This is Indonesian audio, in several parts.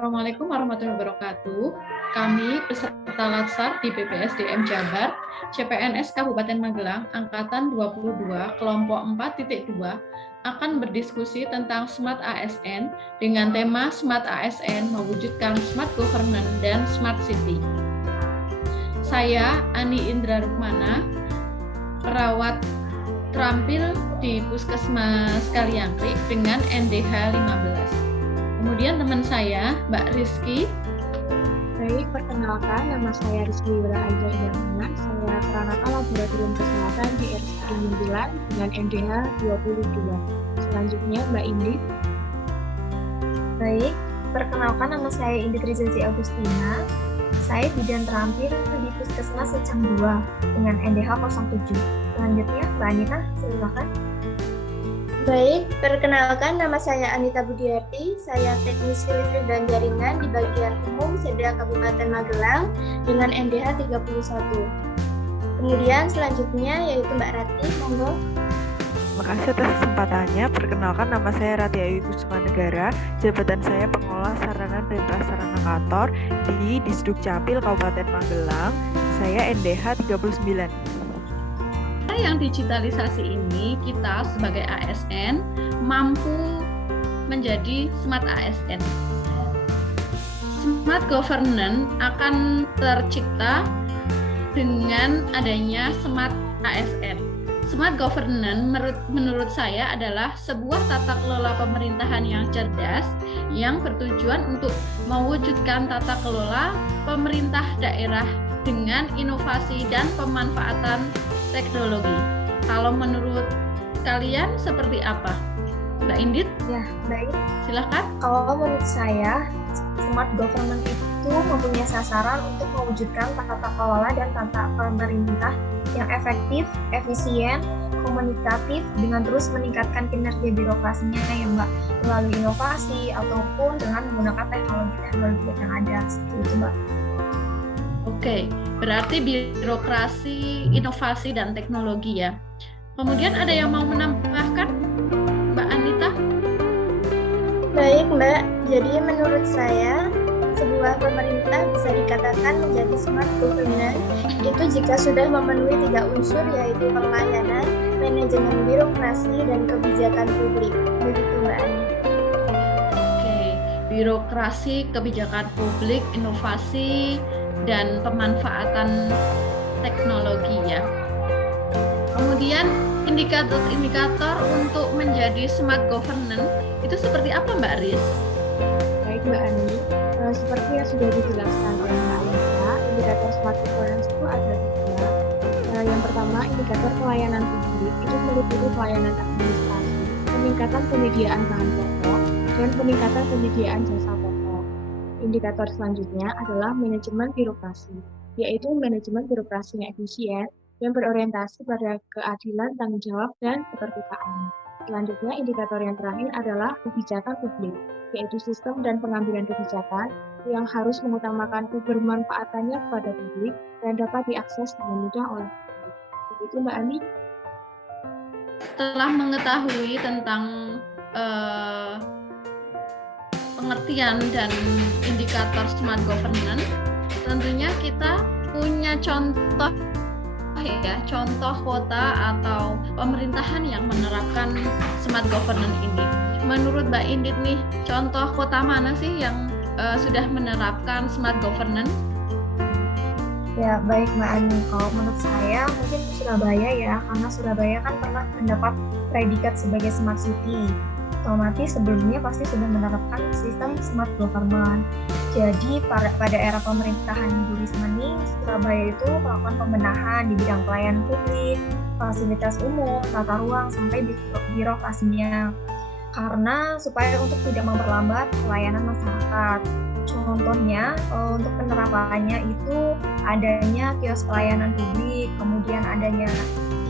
Assalamualaikum warahmatullahi wabarakatuh. Kami peserta Latsar di BPSDM Jabar, CPNS Kabupaten Magelang, Angkatan 22, Kelompok 4.2, akan berdiskusi tentang Smart ASN dengan tema Smart ASN mewujudkan Smart Governance dan Smart City. Saya Ani Indra Rukmana, perawat terampil di Puskesmas Kaliangkrik dengan NDH 15. Kemudian teman saya, Mbak Rizky. Baik, perkenalkan, nama saya Rizky Aida Indramana. Saya perawat laboratorium kesehatan di RSUD 9 dengan NDH 22. Selanjutnya, Mbak Indi. Baik, perkenalkan, nama saya Indi Trizazi Agustina. Saya bidan terampil di Puskesmas Secang 2 dengan NDH 07. Selanjutnya, Mbak Anita, silakan. Baik, perkenalkan, nama saya Anita Budiarti. Saya teknisi listrik dan jaringan di bagian umum Seda Kabupaten Magelang dengan NDH 31. Kemudian selanjutnya yaitu Mbak Rati, monggo. Terima kasih atas kesempatannya. Perkenalkan, nama saya Rati Ayu Kusuma-Negara. Jabatan saya pengolah sarana dan prasarana kantor di Disduk Capil Kabupaten Magelang. Saya NDH 39. Yang digitalisasi ini, kita sebagai ASN mampu menjadi Smart ASN. Smart Governance akan tercipta dengan adanya Smart ASN. Smart Governance menurut saya adalah sebuah tata kelola pemerintahan yang cerdas yang bertujuan untuk mewujudkan tata kelola pemerintah daerah dengan inovasi dan pemanfaatan teknologi. Kalau menurut kalian seperti apa? Mbak Indit? Ya, baik. Silakan. Kalau menurut saya, Smart Government itu mempunyai sasaran untuk mewujudkan tata kelola dan tata pemerintah yang efektif, efisien, komunikatif dengan terus meningkatkan kinerja birokrasinya ya Mbak, melalui inovasi ataupun dengan menggunakan teknologi yang ada seperti itu Mbak. Oke, berarti birokrasi, inovasi, dan teknologi ya. Kemudian ada yang mau menambahkan, Mbak Anita? Baik Mbak, jadi menurut saya sebuah pemerintah bisa dikatakan menjadi smart governance itu jika sudah memenuhi 3 unsur yaitu pelayanan, manajemen birokrasi, dan kebijakan publik. Begitu Mbak Ani. Oke, birokrasi, kebijakan publik, inovasi, dan pemanfaatan teknologi ya. Kemudian indikator-indikator untuk menjadi smart governance itu seperti apa Mbak Riz? Baik Mbak Ani, seperti yang sudah dijelaskan oleh Mbak Anita, indikator smart governance itu ada 3. Yang pertama, indikator pelayanan publik itu meliputi pelayanan administrasi, peningkatan penyediaan bahan pokok, dan peningkatan penyediaan jasa pokok. Indikator selanjutnya adalah manajemen birokrasi, yaitu manajemen birokrasi yang efisien yang berorientasi pada keadilan, tanggung jawab, dan keterbukaan. Selanjutnya, indikator yang terakhir adalah kebijakan publik, yaitu sistem dan pengambilan kebijakan yang harus mengutamakan kebermanfaatannya kepada publik dan dapat diakses dengan mudah oleh publik. Begitu Mbak Ani. Setelah mengetahui tentang pengertian dan indikator smart governance, tentunya kita punya contoh kota atau pemerintahan yang menerapkan smart governance ini. Menurut Mbak Indit nih, contoh kota mana sih yang sudah menerapkan smart governance? Ya, baik Mbak Ani. Kalau menurut saya mungkin Surabaya ya, karena Surabaya kan pernah mendapat predikat sebagai smart city. Otomatis sebelumnya pasti sudah menerapkan sistem smart government. Jadi pada era pemerintahan Bu Risma ini, Surabaya itu melakukan pembenahan di bidang pelayanan publik, fasilitas umum, tata ruang, sampai birokrasinya. Karena supaya untuk tidak memperlambat pelayanan masyarakat. Contohnya untuk penerapannya itu adanya kios pelayanan publik, kemudian adanya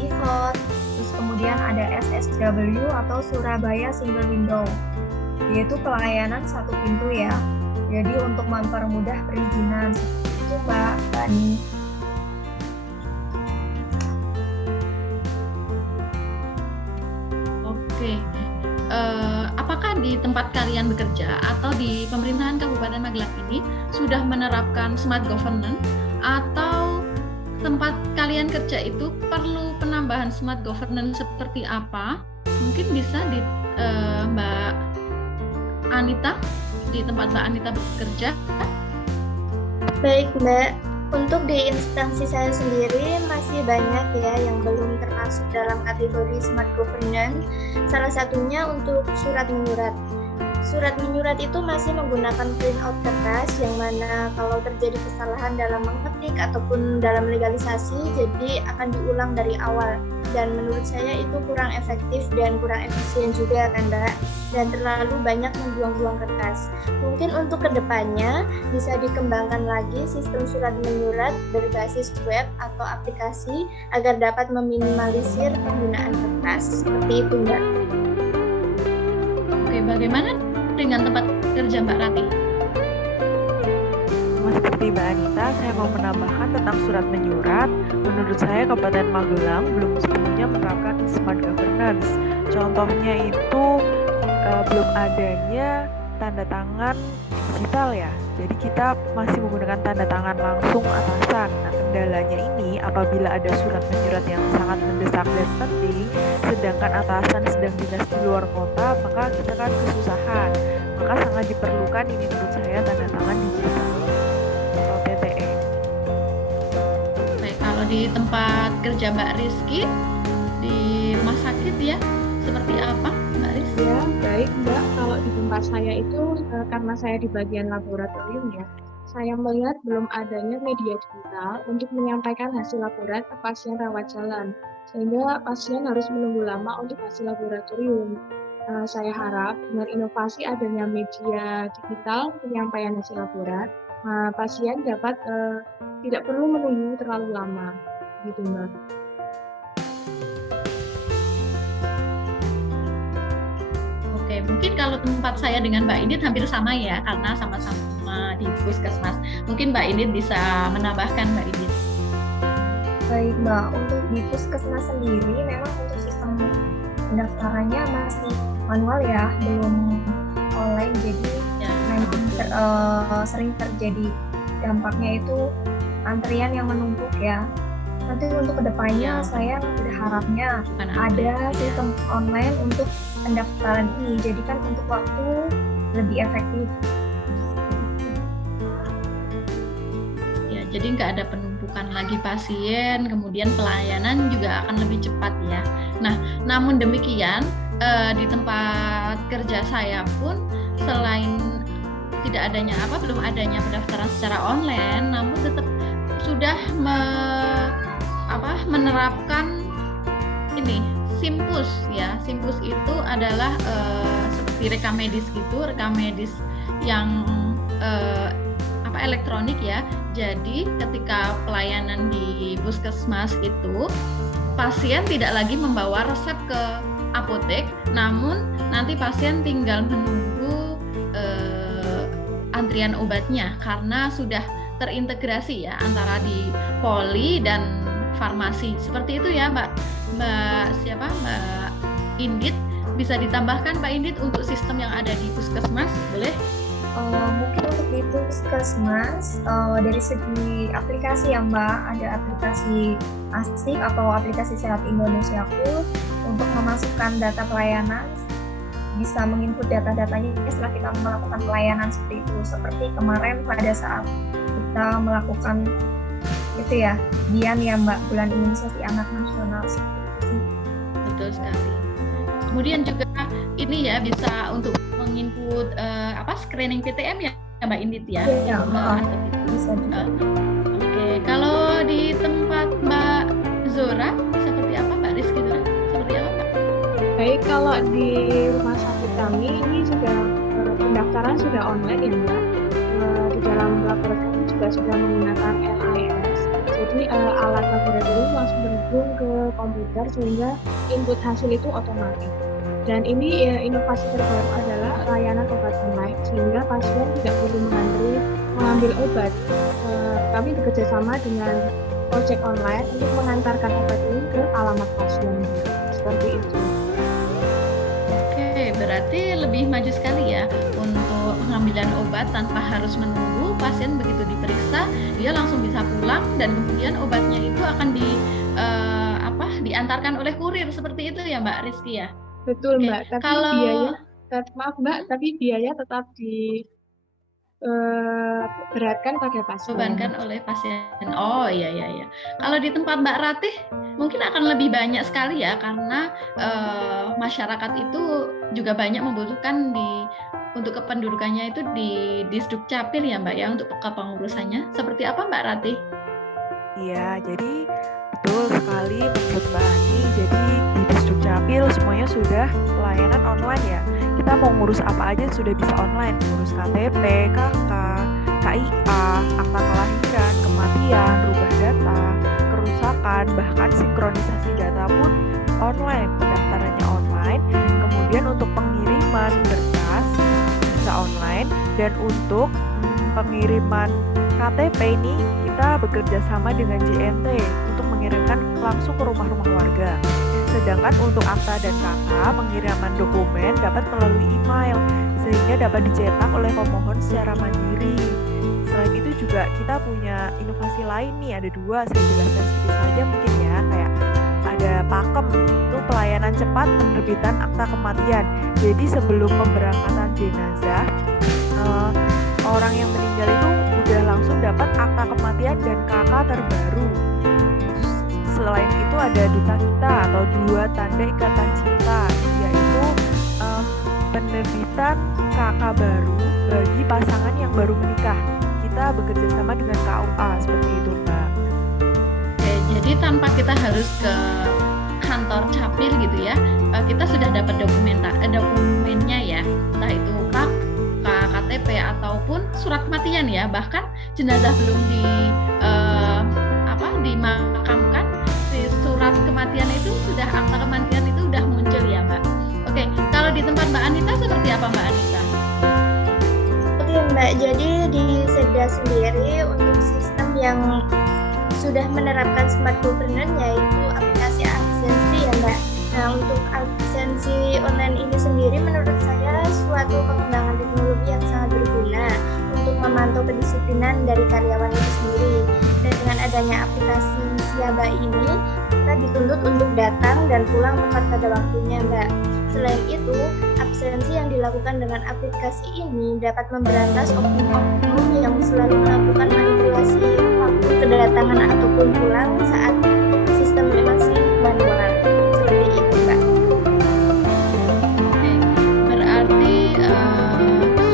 e-hot, terus kemudian ada SSW atau Surabaya Single Window, yaitu pelayanan satu pintu ya. Jadi untuk mempermudah perizinan itu Mbak Ani. Oke, apakah apakah di tempat kalian bekerja atau di pemerintahan Kabupaten Magelang ini sudah menerapkan smart governance, atau tempat kalian kerja itu perlu penambahan smart governance seperti apa? Mungkin bisa di Mbak Anita, di tempat Mbak Anita bekerja. Baik Mbak, untuk di instansi saya sendiri masih banyak ya yang belum termasuk dalam kategori smart governance. Salah satunya untuk surat menyurat. Surat menyurat itu masih menggunakan printout kertas, yang mana kalau terjadi kesalahan dalam mengetik ataupun dalam legalisasi, jadi akan diulang dari awal. Dan menurut saya itu kurang efektif dan kurang efisien juga kan Mbak, dan terlalu banyak membuang-buang kertas. Mungkin untuk kedepannya bisa dikembangkan lagi sistem surat menyurat berbasis web atau aplikasi agar dapat meminimalisir penggunaan kertas. Seperti itu Mbak. Oke, bagaimana dengan tempat kerja Mbak Rati? Seperti Mbak Anita, saya mau menambahkan tentang surat menyurat. Menurut saya Kabupaten Magelang belum sepenuhnya menerapkan smart governance. Contohnya itu belum adanya tanda tangan digital ya. Jadi kita masih menggunakan tanda tangan langsung atasan. Nah, kendalanya ini apabila ada surat menyurat yang sangat mendesak dan penting, sedangkan atasan sedang dinas di luar kota, maka kita kan kesusahan. Maka sangat diperlukan ini menurut saya tanda tangan digital atau TTE. Baik, kalau di tempat kerja Mbak Rizky di rumah sakit ya, seperti apa Mbak Rizky? Ya, baik Mbak. Kalau di tempat saya itu, karena saya di bagian laboratorium ya, saya melihat belum adanya media digital untuk menyampaikan hasil laborat ke pasien rawat jalan, sehingga pasien harus menunggu lama untuk hasil laboratorium. Saya harap dengan inovasi adanya media digital penyampaian hasil laborat, pasien dapat tidak perlu menunggu terlalu lama, gitu Mbak. Oke, mungkin kalau tempat saya dengan Mbak Indit hampir sama ya, karena sama-sama di Puskesmas. Mungkin Mbak Indit bisa menambahkan Mbak Indit. Baik Mbak, untuk di Puskesmas sendiri memang untuk sistem pendaftarannya masih manual ya, belum online, jadi Ya, memang sering terjadi dampaknya itu antrian yang menumpuk ya. Nanti untuk kedepannya Ya. saya berharapnya bukan ada sistem online untuk pendaftaran ini, jadi kan untuk waktu lebih efektif. ya, jadi nggak ada penumpukan lagi pasien, kemudian pelayanan juga akan lebih cepat ya. Nah, namun demikian di tempat kerja saya pun selain belum adanya pendaftaran secara online, namun tetap sudah menerapkan ini Simpus ya. Simpus itu adalah seperti rekam medis gitu, rekam medis yang elektronik ya. Jadi ketika pelayanan di puskesmas itu, pasien tidak lagi membawa resep ke apotek, namun nanti pasien tinggal menunggu antrian obatnya karena sudah terintegrasi ya antara di poli dan farmasi. Seperti itu ya Mbak Indit. Bisa ditambahkan Mbak Indit untuk sistem yang ada di puskesmas, boleh? Mungkin untuk di Puskesmas dari segi aplikasi ya Mbak, ada aplikasi Asik atau aplikasi Sehat Indonesiaku untuk memasukkan data pelayanan, bisa menginput data-datanya setelah kita melakukan pelayanan seperti itu. Seperti kemarin pada saat kita melakukan itu ya, Dian ya Mbak, Bulan Imunisasi Anak Nasional seperti itu. Betul sekali. Kemudian juga ini ya bisa untuk menginput screening PTM ya Mbak Indit ya. Iya, bisa juga. Oke, kalau di tempat Mbak Zora seperti apa Mbak Rizky Zora? Seperti apa Mbak? Baik, kalau di rumah sakit kami ini sudah pendaftaran sudah online ya Mbak. Di dalam laboratorium juga sudah menggunakan LIS. Jadi alat laboratorium langsung terhubung ke komputer sehingga input hasil itu otomatis. Dan ini inovasi terbaru adalah layanan obat online sehingga pasien tidak perlu mengambil obat. Kami bekerjasama dengan ojek online untuk mengantarkan obat ini ke alamat pasien. Seperti itu. Oke, berarti lebih maju sekali ya untuk pengambilan obat tanpa harus menunggu. Pasien begitu diperiksa, dia langsung bisa pulang dan kemudian obatnya itu akan diantarkan oleh kurir seperti itu ya Mbak Rizky ya. Betul Oke, Mbak, tapi kalau maaf Mbak, tapi biaya tetap beratkan pada pasien. bebankan oleh pasien. Oh iya. Kalau di tempat Mbak Ratih mungkin akan lebih banyak sekali ya karena masyarakat itu juga banyak membutuhkan untuk kependudukannya itu di Disduk Capil ya Mbak ya untuk kepengurusannya. Seperti apa Mbak Ratih? Iya, jadi betul sekali menurut Mbak Ani. Jadi di Disduk Capil semuanya sudah layanan online ya. Kita mau ngurus apa aja sudah bisa online. Ngurus KTP, KK, KIA, akta kelahiran, kematian, rubah data, kerusakan, bahkan sinkronisasi data pun online. Pendaftarannya online. Kemudian untuk pengiriman berkas bisa online. Dan untuk pengiriman KTP ini kita bekerja sama dengan JNT untuk mengirimkan langsung ke rumah-rumah warga. Sedangkan untuk akta dan KK, pengiriman dokumen dapat melalui email sehingga dapat dicetak oleh pemohon secara mandiri. Selain itu juga kita punya inovasi lain nih, ada 2, saya jelaskan sedikit saja mungkin ya, kayak ada Pakem, itu pelayanan cepat penerbitan akta kematian. Jadi sebelum pemberangkatan jenazah, orang yang meninggal itu udah langsung dapat akta kematian dan KK terbaru. Selain itu ada Duta Kita atau 2 tanda ikatan cinta, yaitu penerbitan KK baru bagi pasangan yang baru menikah. Kita bekerja sama dengan KUA seperti itu Mbak. Oke, jadi tanpa kita harus ke kantor Capil gitu ya, kita sudah dapat dokumennya ya, entah itu KTP ataupun surat kematian ya, bahkan jenazah belum dimakamkan, surat kematian itu sudah, akta kematian itu sudah muncul ya Mbak. Oke, kalau di tempat Mbak Anita seperti apa Mbak Anita? Oke Mbak, jadi di Seda sendiri untuk sistem yang sudah menerapkan smart governance yaitu aplikasi absensi ya Mbak. Nah, untuk absensi online ini sendiri menurut saya suatu pengembangan teknologi yang sangat berguna untuk memantau kedisiplinan dari karyawan itu sendiri. Dan dengan adanya aplikasi Siaba ini, kita dituntut untuk datang dan pulang tepat pada waktunya Mbak. Selain itu, absensi yang dilakukan dengan aplikasi ini dapat memberantas oknum-oknum yang selalu melakukan manipulasi waktu kedatangan ataupun pulang saat sistem masih manual. Seperti itu Mbak. Oke, berarti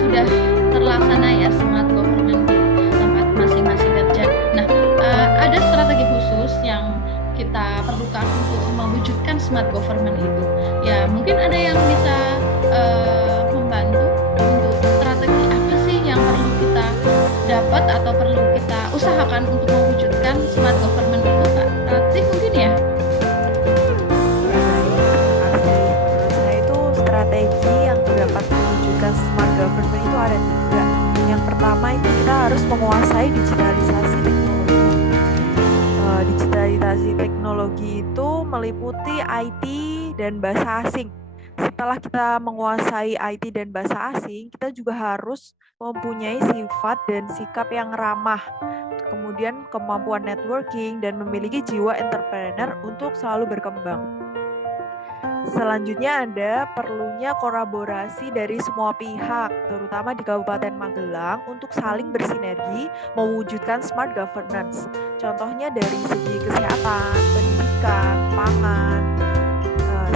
sudah terlaksana ya smart government di tempat masing-masing kerja. Nah, ada strategi khusus yang kita perlukan untuk mewujudkan smart government itu. Ya, mungkin ada yang bisa membantu untuk strategi apa sih yang perlu kita dapat atau perlu kita usahakan untuk mewujudkan smart government itu, Kak Ratih mungkin ya? Menurut saya itu strategi yang dapat mewujudkan smart government itu ada 3. Yang pertama itu kita harus menguasai digitalisasi teknologi. Digitalisasi teknologi itu meliputi IT dan bahasa asing. Setelah kita menguasai IT dan bahasa asing, kita juga harus mempunyai sifat dan sikap yang ramah. Kemudian kemampuan networking dan memiliki jiwa entrepreneur untuk selalu berkembang. Selanjutnya ada perlunya kolaborasi dari semua pihak, terutama di Kabupaten Magelang untuk saling bersinergi mewujudkan smart governance. Contohnya dari segi kesehatan, pendidikan, pangan.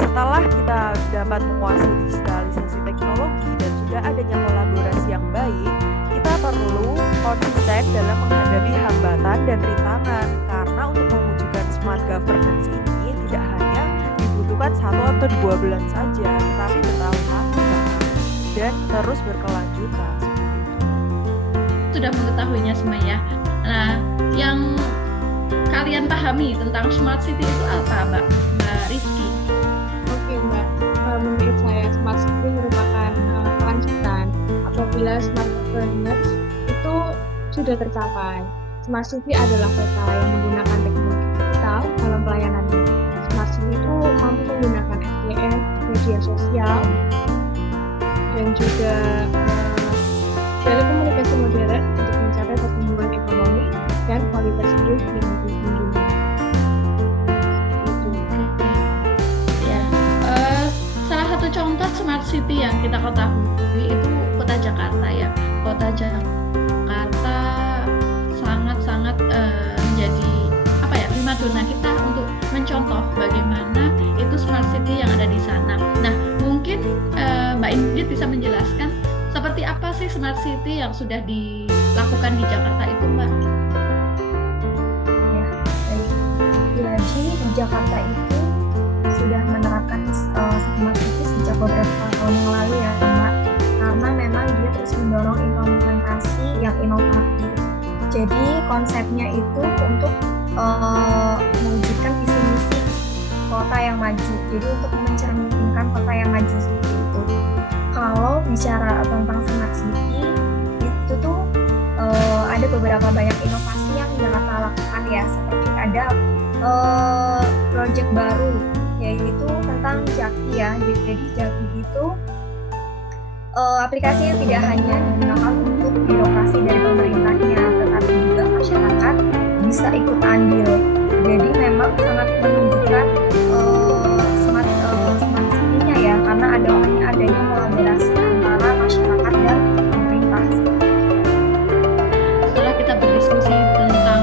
Setelah kita dapat menguasai digitalisasi teknologi dan sudah adanya kolaborasi yang baik, kita perlu konsisten dalam menghadapi hambatan dan rintangan, karena untuk mewujudkan smart governance ini tidak hanya dibutuhkan 1 atau 2 bulan saja, tetapi bertahun-tahun dan terus berkelanjutan seperti itu. Sudah mengetahuinya semua ya. Nah, yang kalian pahami tentang smart city itu apa Mbak Rizky? Oke Mbak, menurut saya smart city merupakan kelanjutan apabila smart governance itu sudah tercapai. Smart city adalah kota yang menggunakan teknologi digital dalam pelayanannya. Smart city itu mampu menggunakan SDM, media sosial, dan juga city yang kita ketahui itu kota Jakarta ya. Kota Jakarta sangat-sangat menjadi primadona kita untuk mencontoh bagaimana itu smart city yang ada di sana. Nah, mungkin Mbak Indit bisa menjelaskan seperti apa sih smart city yang sudah dilakukan di Jakarta itu, Mbak? Ya, baik. Jadi di Jakarta itu sudah menerapkan smart city sejak beberapa tahun yang lalu ya, Mbak. Karena memang dia terus mendorong implementasi yang inovatif. Jadi konsepnya itu untuk mewujudkan visi misi kota yang maju. Jadi untuk mencerminkan kota yang maju seperti itu. Kalau bicara tentang smart city itu tuh ada beberapa banyak inovasi yang Jakarta lakukan ya. Seperti ada project baru yaitu tentang Jaki ya. Jadi Jaki itu aplikasi yang tidak hanya digunakan untuk birokrasi dari pemerintahnya, tetapi juga masyarakat bisa ikut andil. Jadi memang sangat menunjukkan smart city-nya ya, karena adanya kolaborasi antara masyarakat dan pemerintah. Setelah kita berdiskusi tentang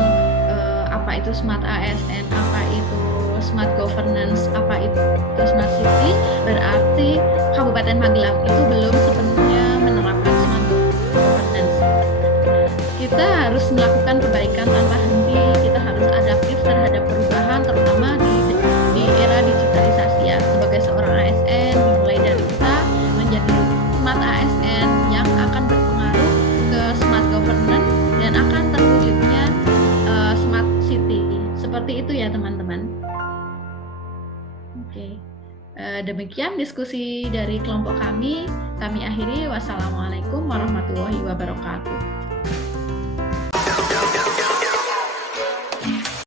apa itu smart ASN, apa itu smart governance, apa itu smart city, berarti Kabupaten Magelang itu belum sepenuhnya menerapkan smart governance. Kita harus melakukan perbaikan tanpa henti, kita harus adaptif terhadap perubahan, terutama di era digitalisasi ya. Sebagai seorang ASN, dimulai dari kita menjadi smart ASN yang akan berpengaruh ke smart governance dan akan terwujudnya smart city. Seperti itu ya teman-teman. Oke. Demikian diskusi dari kelompok kami. Kami akhiri. Wassalamualaikum warahmatullahi wabarakatuh.